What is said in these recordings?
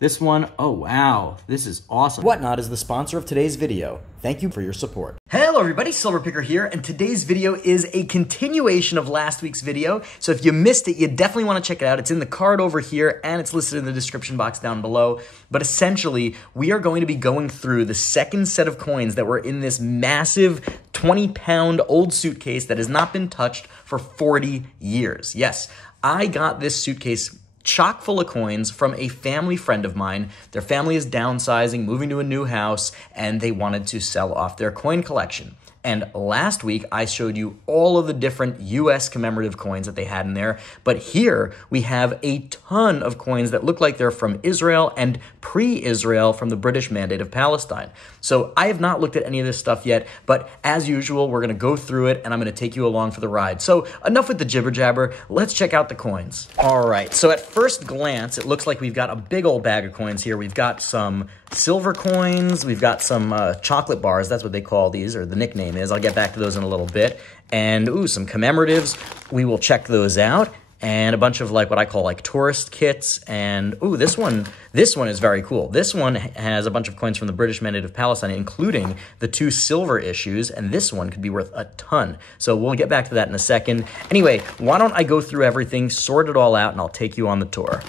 This one, oh wow, this is awesome. Whatnot is the sponsor of today's video. Thank you for your support. Hello everybody, Silver Picker here, and today's video is a continuation of last week's video. So if you missed it, you definitely want to check it out. It's in the card over here, and it's listed in the description box down below. But essentially, we are going to be going through the second set of coins that were in this massive 20-pound old suitcase that has not been touched for 40 years. Yes, I got this suitcase chock full of coins from a family friend of mine. Their family is downsizing, moving to a new house, and they wanted to sell off their coin collection. And last week, I showed you all of the different U.S. commemorative coins that they had in there. But here, we have a ton of coins that look like they're from Israel and pre-Israel from the British Mandate of Palestine. So I have not looked at any of this stuff yet, but as usual, we're going to go through it, and I'm going to take you along for the ride. So enough with the jibber-jabber. Let's check out the coins. All right, so at first glance, it looks like we've got a big old bag of coins here. We've got some silver coins. We've got some chocolate bars. That's what they call these, or the nickname is. I'll get back to those in a little bit. And, ooh, some commemoratives. We will check those out. And a bunch of, like, what I call, like, tourist kits. And, ooh, this one is very cool. This one has a bunch of coins from the British Mandate of Palestine, including the 2 silver issues. And this one could be worth a ton. So we'll get back to that in a second. Anyway, why don't I go through everything, sort it all out, and I'll take you on the tour.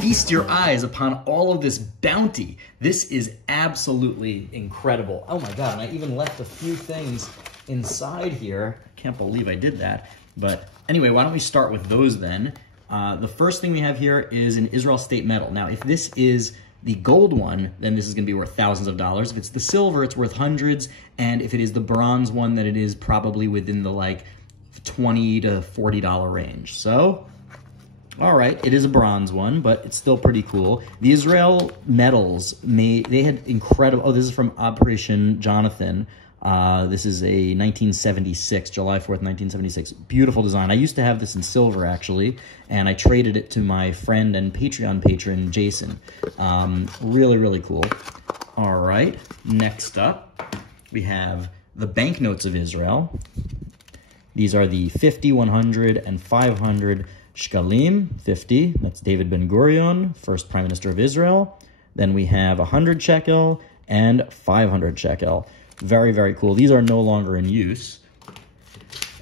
Feast your eyes upon all of this bounty. This is absolutely incredible. Oh my God, and I even left a few things inside here. Can't believe I did that. But anyway, why don't we start with those then? The first thing we have here is an Israel state medal. Now, if this is the gold one, then this is going to be worth thousands of dollars. If it's the silver, it's worth hundreds. And if it is the bronze one, then it is probably within the like $20 to $40 range. So, all right, it is a bronze one, but it's still pretty cool. The Israel medals, they had incredible, oh, this is from Operation Jonathan. This is a 1976, July 4th, 1976. Beautiful design. I used to have this in silver, actually, and I traded it to my friend and Patreon patron, Jason. Really, really cool. All right, next up, we have the banknotes of Israel. These are the 50, 100, and 500 Shkalim, 50, that's David Ben-Gurion, first Prime Minister of Israel. Then we have 100 shekel and 500 shekel. Very, very cool. These are no longer in use.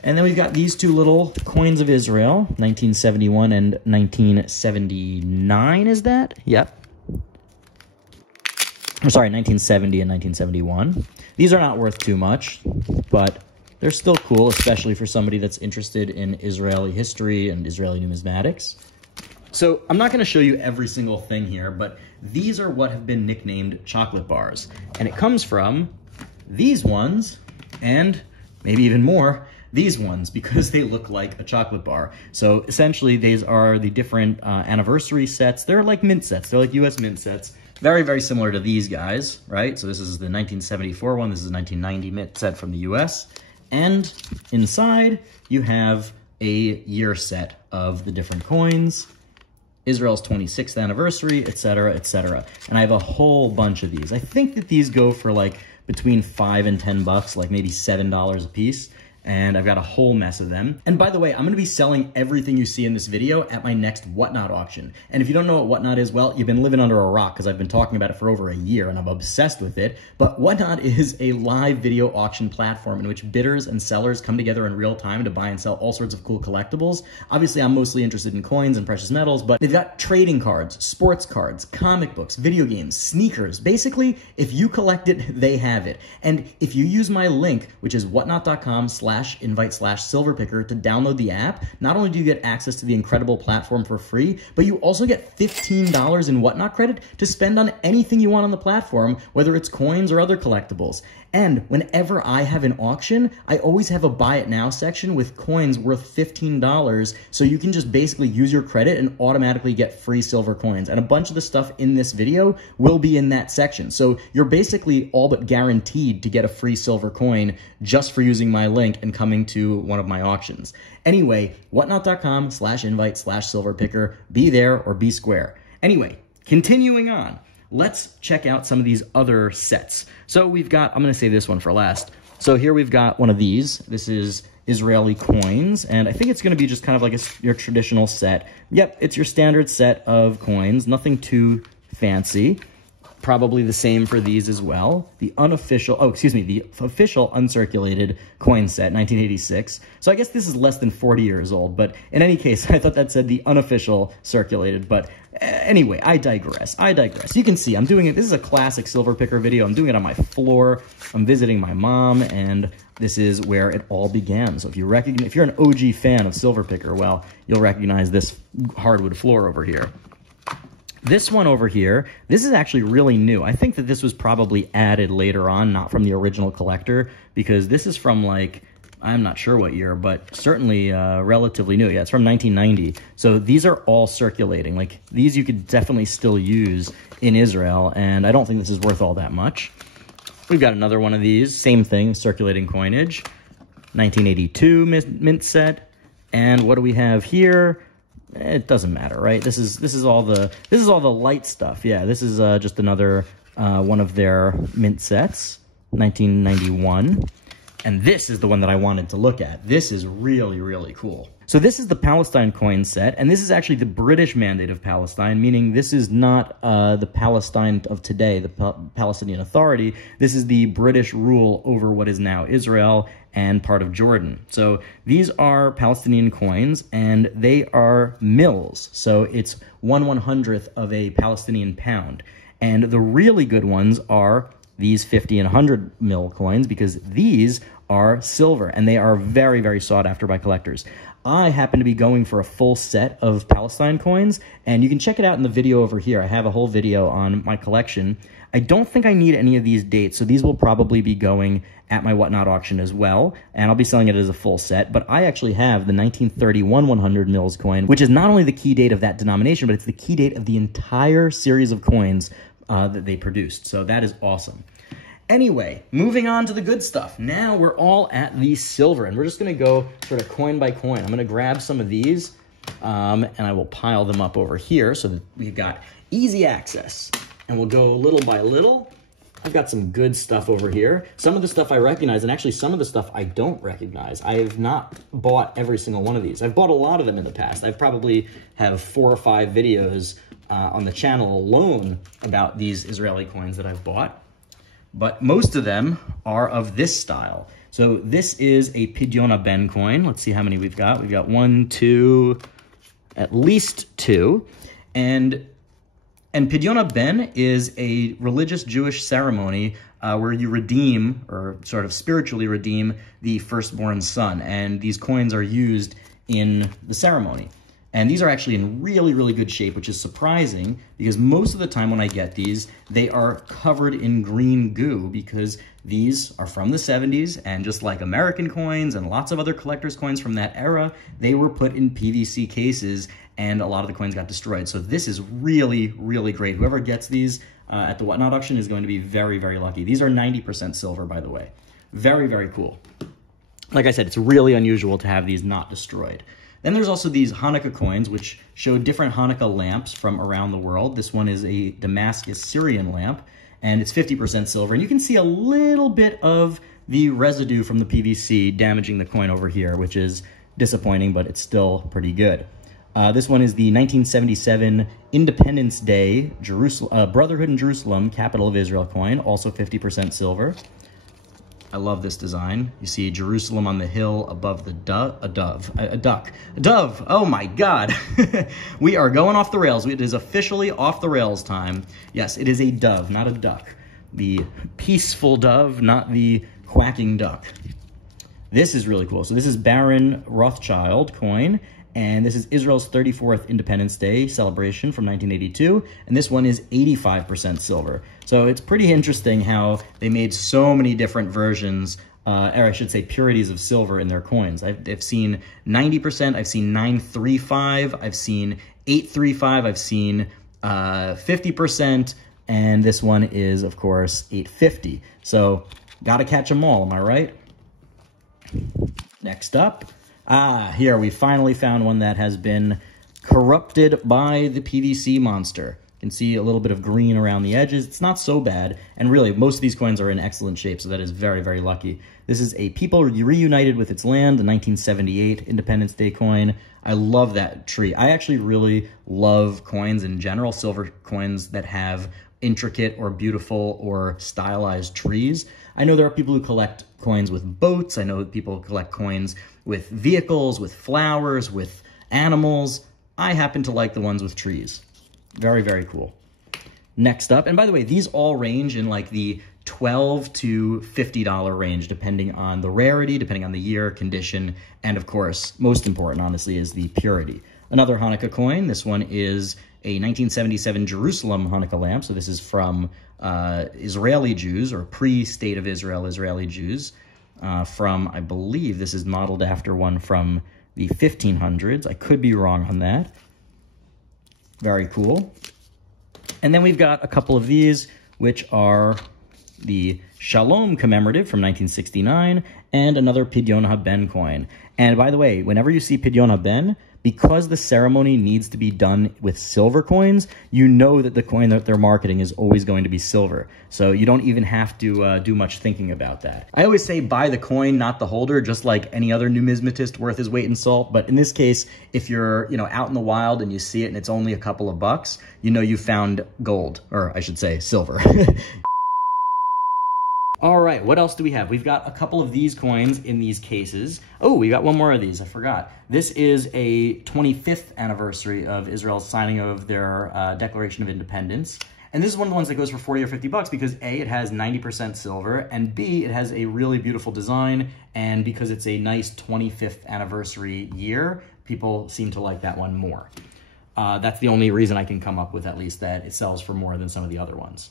And then we've got these 2 little coins of Israel, 1971 and 1979, is that? Yep. I'm sorry, 1970 and 1971. These are not worth too much, but they're still cool, especially for somebody that's interested in Israeli history and Israeli numismatics. So I'm not going to show you every single thing here, but these are what have been nicknamed chocolate bars. And it comes from these ones, and maybe even more, these ones, because they look like a chocolate bar. So essentially, these are the different anniversary sets. They're like mint sets. They're like U.S. mint sets. Very, very similar to these guys, right? So this is the 1974 one. This is a 1990 mint set from the U.S., and inside, you have a year set of the different coins, Israel's 26th anniversary, etc., etc. And I have a whole bunch of these. I think that these go for like between $5 and $10, like maybe $7 a piece. And I've got a whole mess of them. And by the way, I'm going to be selling everything you see in this video at my next Whatnot auction. And if you don't know what Whatnot is, well, you've been living under a rock, because I've been talking about it for over a year and I'm obsessed with it. But Whatnot is a live video auction platform in which bidders and sellers come together in real time to buy and sell all sorts of cool collectibles. Obviously, I'm mostly interested in coins and precious metals, but they've got trading cards, sports cards, comic books, video games, sneakers. Basically, if you collect it, they have it. And if you use my link, which is whatnot.com/invite/silverpicker to download the app, not only do you get access to the incredible platform for free, but you also get $15 in Whatnot credit to spend on anything you want on the platform, whether it's coins or other collectibles. And whenever I have an auction, I always have a buy it now section with coins worth $15, so you can just basically use your credit and automatically get free silver coins. And a bunch of the stuff in this video will be in that section. So you're basically all but guaranteed to get a free silver coin just for using my link and coming to one of my auctions. Anyway, whatnot.com/invite/silverpicker. Be there or be square. Anyway, continuing on. Let's check out some of these other sets. So we've got, I'm going to say this one for last, So here we've got one of these. This is Israeli coins, and I think it's going to be just kind of like your traditional set. Yep, it's your standard set of coins, nothing too fancy. Probably the same for these as well. The official uncirculated coin set, 1986. So I guess this is less than 40 years old, but in any case, I thought that said the unofficial circulated, but anyway, I digress. You can see I'm doing it. This is a classic silver picker video. I'm doing it on my floor. I'm visiting my mom, and this is where it all began. So if you're an OG fan of silver picker, well, you'll recognize this hardwood floor over here. This one over here, this is actually really new. I think that this was probably added later on, not from the original collector, because this is from, like, I'm not sure what year, but certainly relatively new. Yeah, it's from 1990. So these are all circulating. Like, these you could definitely still use in Israel, and I don't think this is worth all that much. We've got another one of these, same thing, circulating coinage, 1982 mint set. And what do we have here? It doesn't matter, right? This is all the light stuff. Yeah, this is just another one of their mint sets, 1991. And this is the one that I wanted to look at. This is really, really cool. So this is the Palestine coin set, and this is actually the British Mandate of Palestine, meaning this is not the Palestine of today, the Palestinian Authority. This is the British rule over what is now Israel and part of Jordan. So these are Palestinian coins, and they are mils. So it's 1/100th of a Palestinian pound. And the really good ones are these 50 and 100 mil coins, because these are silver, and they are very, very sought after by collectors. I happen to be going for a full set of Palestine coins, and you can check it out in the video over here. I have a whole video on my collection. I don't think I need any of these dates, so these will probably be going at my Whatnot auction as well, and I'll be selling it as a full set. But I actually have the 1931 100 mils coin, which is not only the key date of that denomination, but it's the key date of the entire series of coins that they produced. So that is awesome. Anyway, moving on to the good stuff. Now we're all at the silver, and we're just going to go sort of coin by coin. I'm going to grab some of these, and I will pile them up over here so that we've got easy access. And we'll go little by little. I've got some good stuff over here. Some of the stuff I recognize, and actually some of the stuff I don't recognize. I have not bought every single one of these. I've bought a lot of them in the past. I probably have 4 or 5 videos on the channel alone about these Israeli coins that I've bought. But most of them are of this style. So this is a Pidyon Ben coin. Let's see how many we've got. We've got 1, 2, at least 2. And Pidyon Ben is a religious Jewish ceremony where you redeem, or sort of spiritually redeem, the firstborn son. And these coins are used in the ceremony. And these are actually in really, really good shape, which is surprising, because most of the time when I get these, they are covered in green goo, because these are from the 70s, and just like American coins and lots of other collector's coins from that era, they were put in PVC cases, and a lot of the coins got destroyed. So this is really, really great. Whoever gets these at the Whatnot auction is going to be very, very lucky. These are 90% silver, by the way. Very, very cool. Like I said, it's really unusual to have these not destroyed. Then there's also these Hanukkah coins, which show different Hanukkah lamps from around the world. This one is a Damascus Syrian lamp, and it's 50% silver. And you can see a little bit of the residue from the PVC damaging the coin over here, which is disappointing, but it's still pretty good. This one is the 1977 Independence Day Brotherhood in Jerusalem, capital of Israel coin, also 50% silver. I love this design. You see Jerusalem on the hill above the duck. A dove. Oh my God. We are going off the rails. It is officially off the rails time. Yes, it is a dove, not a duck. The peaceful dove, not the quacking duck. This is really cool. So this is Baron Rothschild coin, and this is Israel's 34th Independence Day celebration from 1982, and this one is 85% silver. So it's pretty interesting how they made so many different versions, or I should say purities of silver in their coins. I've seen 90%, I've seen 935, I've seen 835, I've seen 50%, and this one is, of course, 850. So gotta catch them all, am I right? Next up, here we finally found one that has been corrupted by the PVC monster. You can see a little bit of green around the edges. It's not so bad. And really, most of these coins are in excellent shape, so that is very, very lucky. This is a people reunited with its land, the 1978 Independence Day coin. I love that tree. I actually really love coins in general, silver coins that have intricate or beautiful or stylized trees. I know there are people who collect coins with boats. I know people collect coins with vehicles, with flowers, with animals. I happen to like the ones with trees. Very, very cool. Next up, and by the way, these all range in like the $12 to $50 range, depending on the rarity, depending on the year, condition, and of course, most important, honestly, is the purity. Another Hanukkah coin. This one is a 1977 Jerusalem Hanukkah lamp. So this is from Israeli Jews, or pre-State of Israel Israeli Jews, from, I believe this is modeled after one from the 1500s. I could be wrong on that. Very cool. And then we've got a couple of these, which are the Shalom commemorative from 1969, and another Pidyon HaBen coin. And by the way, whenever you see Pidyon HaBen, because the ceremony needs to be done with silver coins, you know that the coin that they're marketing is always going to be silver. So you don't even have to do much thinking about that. I always say buy the coin, not the holder, just like any other numismatist worth his weight in salt. But in this case, if you're out in the wild and you see it and it's only a couple of bucks, you know you found gold, or I should say silver. All right, what else do we have? We've got a couple of these coins in these cases. Oh, we got one more of these, I forgot. This is a 25th anniversary of Israel's signing of their Declaration of Independence. And this is one of the ones that goes for 40 or 50 bucks because A, it has 90% silver, and B, it has a really beautiful design, and because it's a nice 25th anniversary year, people seem to like that one more. That's the only reason I can come up with, at least, that it sells for more than some of the other ones.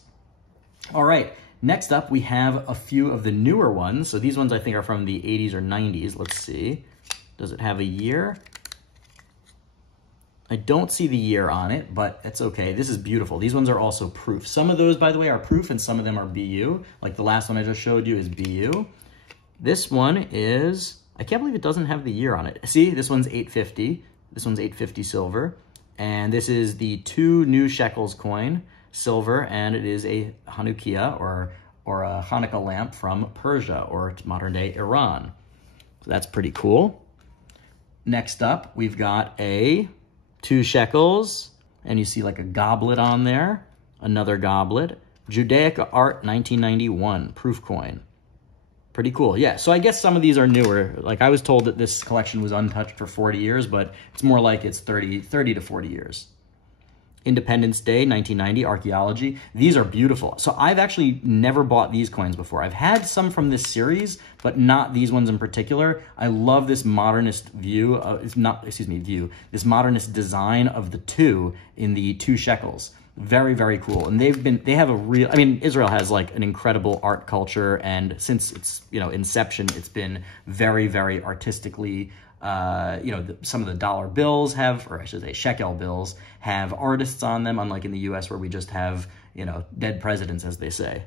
All right. Next up, we have a few of the newer ones. So these ones I think are from the 80s or 90s. Let's see. Does it have a year? I don't see the year on it, but it's okay. This is beautiful. These ones are also proof. Some of those, by the way, are proof and some of them are BU. Like the last one I just showed you is BU. This one is, I can't believe it doesn't have the year on it. See, this one's 850. This one's 850 silver. And this is the 2 new shekels coin. Silver, and it is a Hanukkah or a Hanukkah lamp from Persia or modern-day Iran. So that's pretty cool. Next up, we've got a 2 shekels, and you see like a goblet on there, another goblet, Judaica Art 1991 proof coin. Pretty cool. Yeah, so I guess some of these are newer. Like I was told that this collection was untouched for 40 years, but it's more like it's 30 to 40 years. Independence Day, 1990, archaeology. These are beautiful. So I've actually never bought these coins before. I've had some from this series, but not these ones in particular. I love this modernist view, this modernist design of the 2 in the 2 shekels. Very, very cool. And they have a real, I mean, Israel has like an incredible art culture, and since its, inception, it's been very, very artistically, some of the dollar bills have, or I should say shekel bills, have artists on them, unlike in the US where we just have, dead presidents, as they say.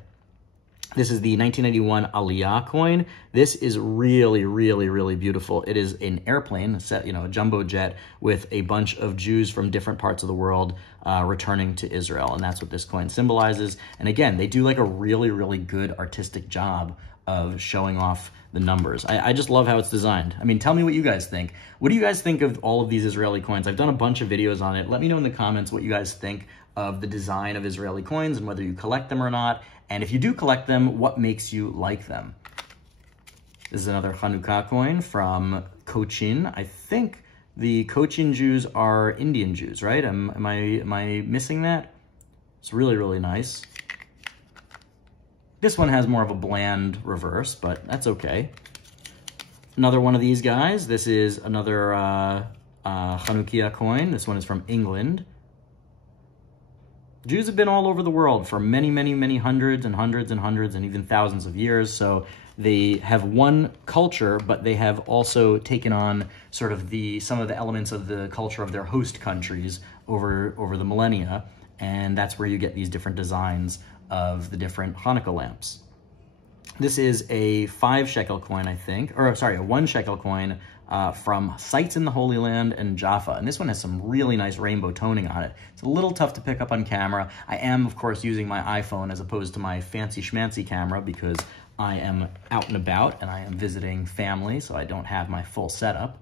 This is the 1991 Aliyah coin. This is really, really, really beautiful. It is an airplane, a jumbo jet with a bunch of Jews from different parts of the world returning to Israel, and that's what this coin symbolizes. And again, they do like a really, really good artistic job of showing off the numbers. I just love how it's designed. I mean, tell me what you guys think. What do you guys think of all of these Israeli coins? I've done a bunch of videos on it. Let me know in the comments what you guys think of the design of Israeli coins and whether you collect them or not. And if you do collect them, what makes you like them? This is another Hanukkah coin from Cochin. I think the Cochin Jews are Indian Jews, right? Am I missing that? It's really, really nice. This one has more of a bland reverse, but that's okay. Another one of these guys. This is another Hanukkah coin. This one is from England. Jews have been all over the world for many, many, many hundreds and hundreds and hundreds and even thousands of years. So they have one culture, but they have also taken on sort of some of the elements of the culture of their host countries over the millennia. And that's where you get these different designs of the different Hanukkah lamps. This is a 5 shekel coin, I think, or sorry, a 1 shekel coin from Sites in the Holy Land and Jaffa. And this one has some really nice rainbow toning on it. It's a little tough to pick up on camera. I am, of course, using my iPhone as opposed to my fancy schmancy camera because I am out and about and I am visiting family, so I don't have my full setup.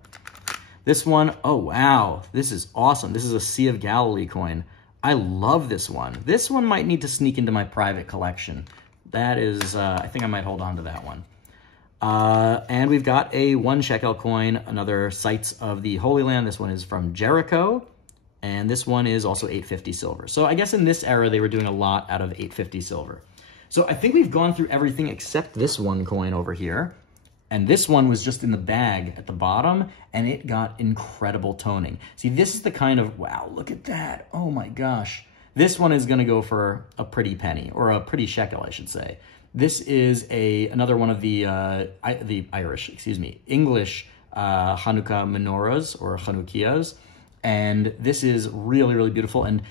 This one, oh wow, this is awesome. This is a Sea of Galilee coin. I love this one. This one might need to sneak into my private collection. That is, I think I might hold on to that one. And we've got a 1 shekel coin, another Sites of the Holy Land. This one is from Jericho, and this one is also 850 silver. So I guess in this era, they were doing a lot out of 850 silver. So I think we've gone through everything except this one coin over here. And this one was just in the bag at the bottom, and it got incredible toning. See, this is the kind of, wow, look at that. Oh my gosh. This one is gonna go for a pretty penny, or a pretty shekel, I should say. This is another one of the English Hanukkah menorahs, or Chanukias. And this is really, really beautiful. And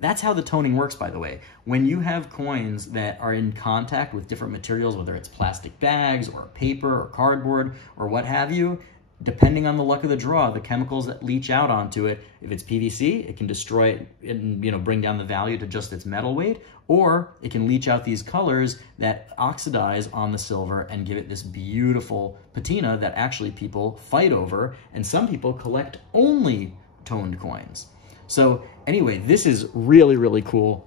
that's how the toning works, by the way. When you have coins that are in contact with different materials, whether it's plastic bags or paper or cardboard or what have you, depending on the luck of the draw, the chemicals that leach out onto it, if it's PVC, it can destroy it and bring down the value to just its metal weight, or it can leach out these colors that oxidize on the silver and give it this beautiful patina that actually people fight over, and some people collect only toned coins. So anyway, this is really, really cool.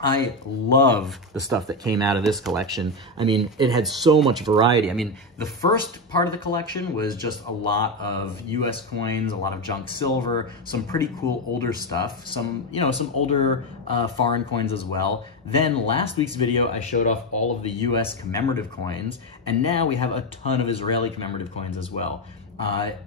I love the stuff that came out of this collection. I mean, it had so much variety. I mean, the first part of the collection was just a lot of US coins, a lot of junk silver, some pretty cool older stuff, some older foreign coins as well. Then last week's video, I showed off all of the US commemorative coins, and now we have a ton of Israeli commemorative coins as well.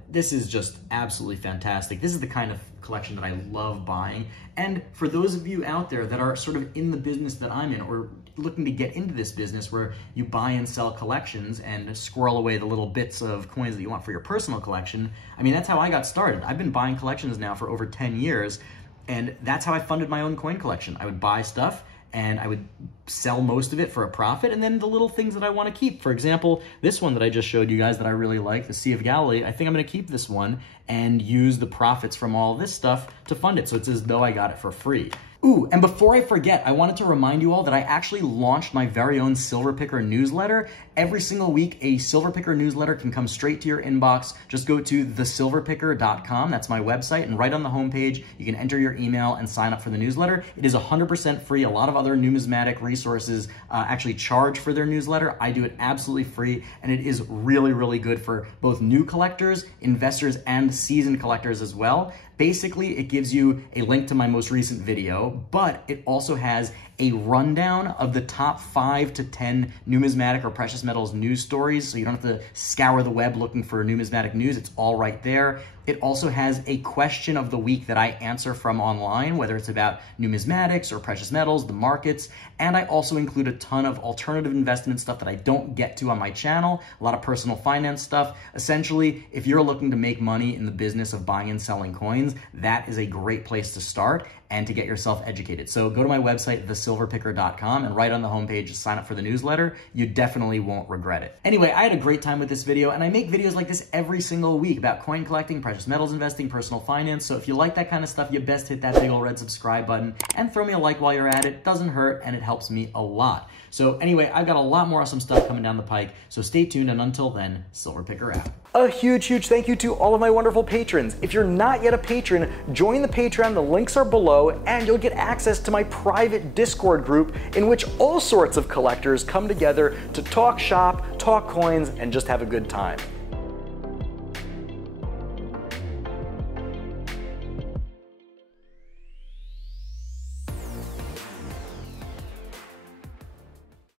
This is just absolutely fantastic. This is the kind of collection that I love buying. And for those of you out there that are sort of in the business that I'm in, or looking to get into this business where you buy and sell collections and squirrel away the little bits of coins that you want for your personal collection, I mean, that's how I got started. I've been buying collections now for over 10 years, and that's how I funded my own coin collection. I would buy stuff, and I would sell most of it for a profit, and then the little things that I want to keep. For example, this one that I just showed you guys that I really like, the Sea of Galilee, I think I'm going to keep this one and use the profits from all this stuff to fund it, so it's as though I got it for free. Ooh, and before I forget, I wanted to remind you all that I actually launched my very own Silver Picker newsletter. Every single week, a Silver Picker newsletter can come straight to your inbox. Just go to thesilverpicker.com. That's my website, and right on the homepage, you can enter your email and sign up for the newsletter. It is 100% free. A lot of other numismatic resources actually charge for their newsletter. I do it absolutely free, and it is really, really good for both new collectors, investors, and seasoned collectors as well. Basically, it gives you a link to my most recent video, but it also has a rundown of the top 5 to 10 numismatic or precious metals news stories, so you don't have to scour the web looking for numismatic news. It's all right there. It also has a question of the week that I answer from online, whether it's about numismatics or precious metals, the markets, and I also include a ton of alternative investment stuff that I don't get to on my channel, a lot of personal finance stuff. Essentially, if you're looking to make money in the business of buying and selling coins, that is a great place to start and to get yourself educated. So go to my website, thesilverpicker.com, and right on the homepage, just sign up for the newsletter. You definitely won't regret it. Anyway, I had a great time with this video, and I make videos like this every single week about coin collecting, precious metals investing, personal finance. So if you like that kind of stuff, you best hit that big old red subscribe button and throw me a like while you're at it. Doesn't hurt, and it helps me a lot. So anyway, I've got a lot more awesome stuff coming down the pike, so stay tuned, and until then, Silver Picker out. A huge, huge thank you to all of my wonderful patrons. If you're not yet a patron, join the Patreon, the links are below, and you'll get access to my private Discord group in which all sorts of collectors come together to talk shop, talk coins, and just have a good time.